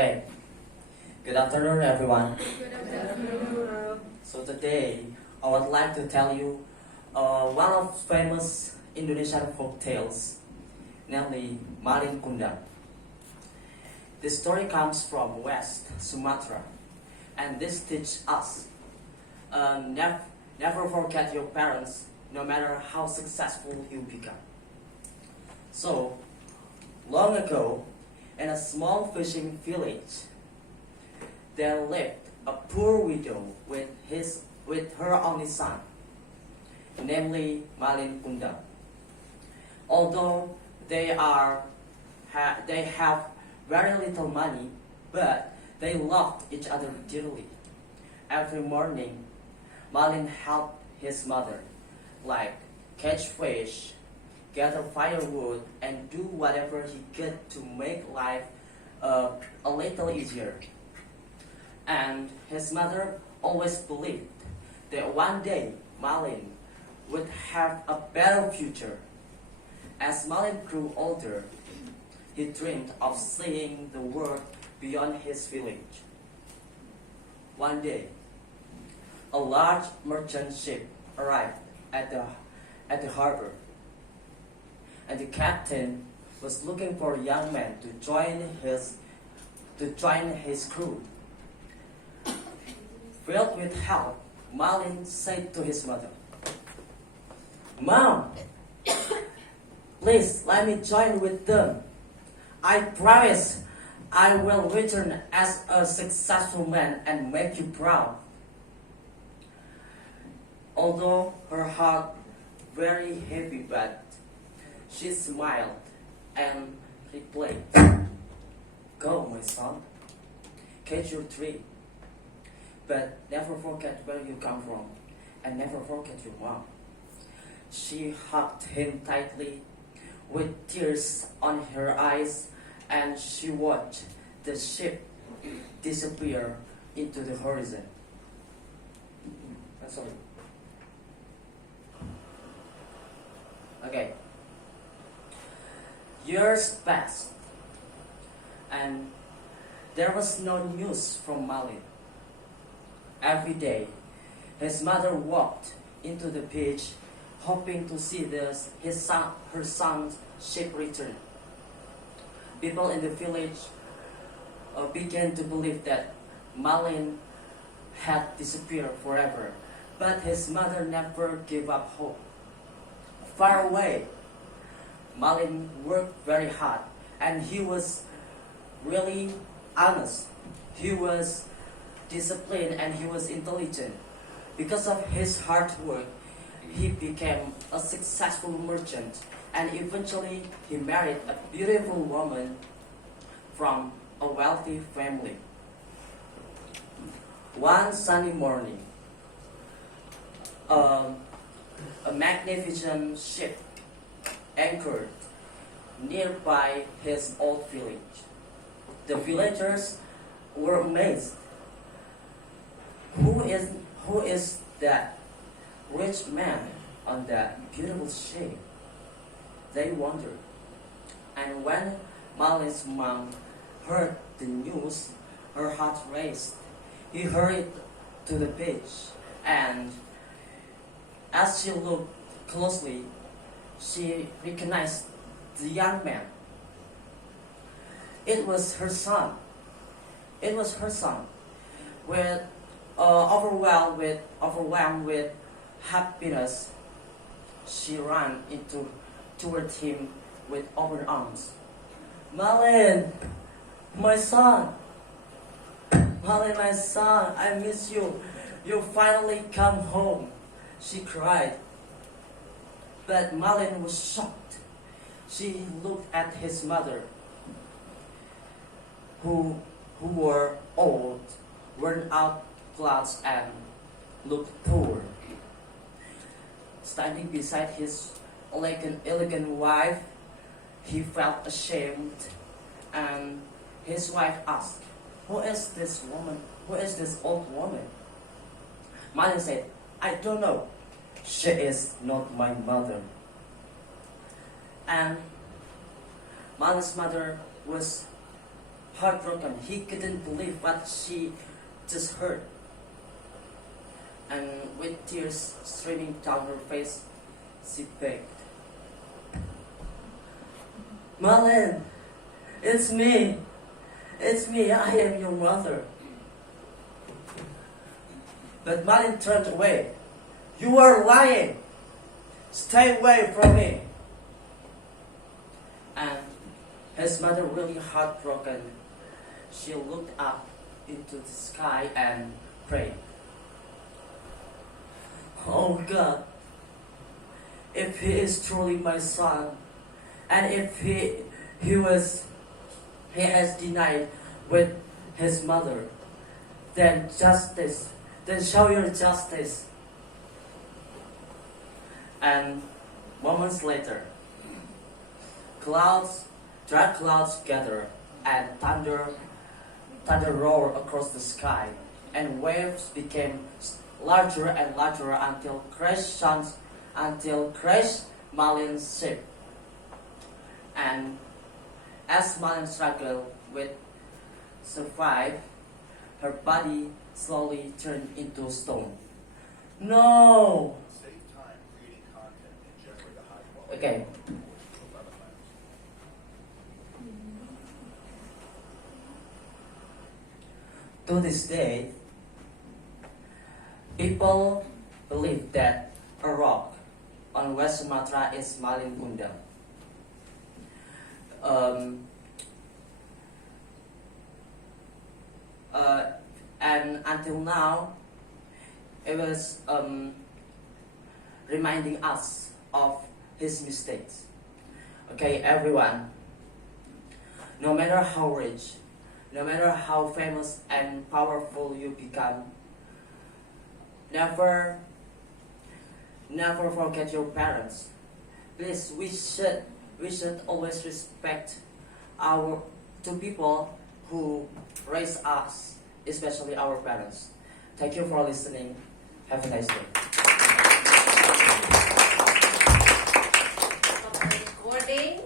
Okay, good afternoon everyone. Good afternoon. So today I would like to tell you one of famous Indonesian folk tales, namely Malin Kundang. This story comes from West Sumatra, and this teaches us never forget your parents, no matter how successful you become. So, long ago, in a small fishing village, there lived a poor widow with her only son, namely Malin Kundang. Although they have very little money, but they loved each other dearly. Every morning, Malin helped his mother, like catch fish, gather firewood, and do whatever he could to make life a little easier. And his mother always believed that one day Malin would have a better future. As Malin grew older, he dreamed of seeing the world beyond his village. One day, a large merchant ship arrived at the harbor, and the captain was looking for a young man to join his crew. Filled with hope, Malin said to his mother, "Mom, please let me join with them. I promise I will return as a successful man and make you proud." Although her heart very heavy, but she smiled and replied, "Go, my son, catch your dream, but never forget where you come from, and never forget your mom." She hugged him tightly with tears on her eyes, and she watched the ship disappear into the horizon. Sorry. Okay. Years passed, and there was no news from Malin. Every day, his mother walked into the beach, hoping to see her son's ship return. People in the village began to believe that Malin had disappeared forever, but his mother never gave up hope. Far away, Malin worked very hard, and he was really honest. He was disciplined and he was intelligent. Because of his hard work, he became a successful merchant, and eventually he married a beautiful woman from a wealthy family. One sunny morning, a magnificent ship anchored nearby his old village. The villagers were amazed. Who is that rich man on that beautiful ship? They wondered. And when Malin's mom heard the news, her heart raced. He hurried to the beach, and as she looked closely, she recognized the young man. It was her son. It was her son. With overwhelmed with happiness, she ran toward him with open arms. "Malin, my son! Malin, my son, I miss you. You finally come home," she cried. But Malin was shocked. She looked at his mother, who wore old, worn-out clothes and looked poor. Standing beside his elegant wife, he felt ashamed, and his wife asked, "Who is this woman? Who is this old woman?" Malin said, "I don't know. She is not my mother." And Malin's mother was heartbroken. He couldn't believe what she just heard. And with tears streaming down her face, she begged, "Malin, it's me. It's me. I am your mother." But Malin turned away. "You are lying. Stay away from me." And his mother, really heartbroken, she looked up into the sky and prayed, "Oh God, if he is truly my son, and if he has denied with his mother, then show your justice." And moments later, dark clouds gather, and thunder roared across the sky, and waves became larger and larger until crashed Malin's ship. And as Malin struggled with survive, her body slowly turned into stone. No. Save time creating content and generate a high quality. Okay. To this day, people believe that a rock on West Sumatra is Malin kundang. And until now, it was reminding us of his mistakes. Okay, everyone, no matter how rich, no matter how famous and powerful you become, never forget your parents. Please, we should always respect our two people who raise us, especially our parents. Thank you for listening. Have a nice day. Recording.